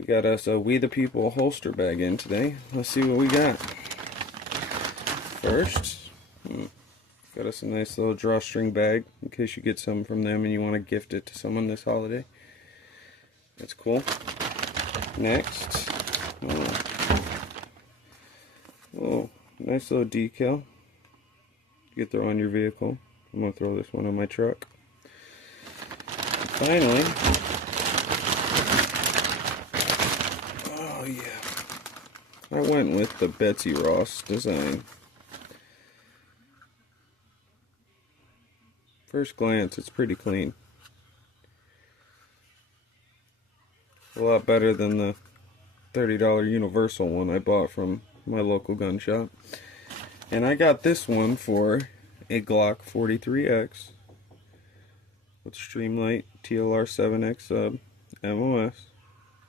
We got us a We the People holster bag in today. Let's see what we got. First, got us a nice little drawstring bag in case you get some from them and you want to gift it to someone this holiday. That's cool. Next, nice little decal. You can throw on your vehicle. I'm going to throw this one on my truck. Finally, oh yeah, I went with the Betsy Ross design. First glance, it's pretty clean. A lot better than the $30 Universal one I bought from my local gun shop. And I got this one for a Glock 43X with Streamlight TLR 7X sub, MOS,